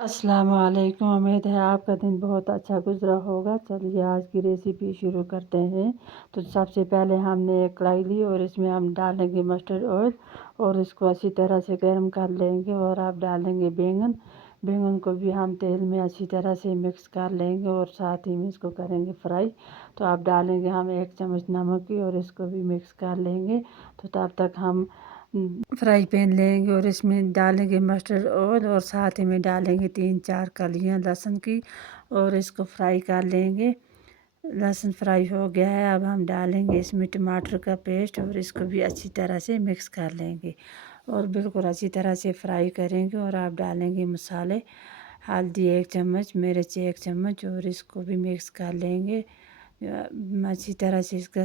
السلام علیکم، امید ہے آپ کا دن بہت اچھا گزرا ہوگا۔ چلیے آج کی ریسیپی شروع کرتے ہیں۔ تو سب سے پہلے ہم نے ایک کڑھائی لی اور اس میں ہم ڈالیں گے مسٹرڈ آئل اور اس کو اچھی طرح سے گرم کر لیں گے، اور آپ ڈالیں گے بیگن کو بھی ہم تیل میں اچھی طرح سے مکس کر لیں گے اور ساتھ ہی میں اس کو کریں گے فرائی۔ تو آپ ڈالیں گے ہم 1 چمچ نمک کی اور اس کو بھی مکس کر لیں گے۔ تو تب تک ہم فرائی پین لیں گے اور اس میں ڈالیں گے مسٹرڈ آئل اور ساتھ ہی میں ڈالیں گے 3-4 کلیاں لہسن کی اور اس کو فرائی کر لیں گے۔ لہسن فرائی ہو گیا ہے، اب ہم ڈالیں گے اس میں ٹماٹر کا پیسٹ اور اس کو بھی اچھی طرح سے مکس کر لیں گے اور بالکل اچھی طرح سے فرائی کریں گے۔ اور آپ ڈالیں گے مسالے، ہلدی 1 چمچ، مرچ 1 چمچ اور اس کو بھی مکس کر لیں گے اچھی طرح سے۔ اس کا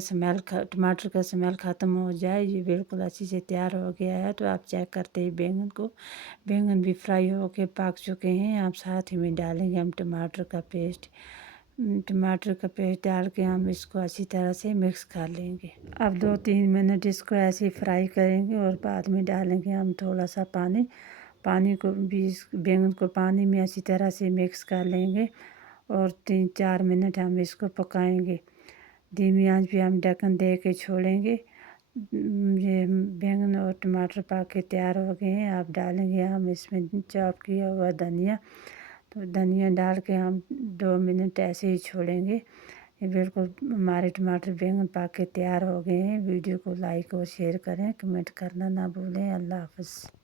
ٹماٹر کا سمیل ختم ہو جائے، یہ بالکل اچھی سے تیار ہو گیا ہے۔ تو آپ چیک کرتے ہیں بیگن بھی فرائی ہو کے پک چکے ہیں۔ آپ ساتھ ہی میں ڈالیں گے ہم ٹماٹر کا پیسٹ ڈال کے ہم اس کو اچھی طرح سے مکس کر لیں گے۔ اب 2-3 منٹ اس کو ایسے فرائی کریں گے اور بعد میں ڈالیں گے ہم تھوڑا سا پانی کو بھی بیگن کو پانی میں اچھی طرح سے مکس کر لیں گے اور 3-4 منٹ ہم اس کو پکائیں گے۔ دھیمی آنچ پہ ہم ڈھکن دے کے چھوڑیں گے۔ یہ بیگن اور ٹماٹر پک کے تیار ہو گئے ہیں۔ آپ ڈالیں گے ہم اس میں چاپ کیا ہوا دھنیا، تو دھنیا ڈال کے ہم 2 منٹ ایسے ہی چھوڑیں گے۔ یہ بالکل ہمارے ٹماٹر بیگن پک کے تیار ہو گئے ہیں۔ ویڈیو کو لائک اور شیئر کریں، کمنٹ کرنا نہ بھولیں۔ اللہ حافظ۔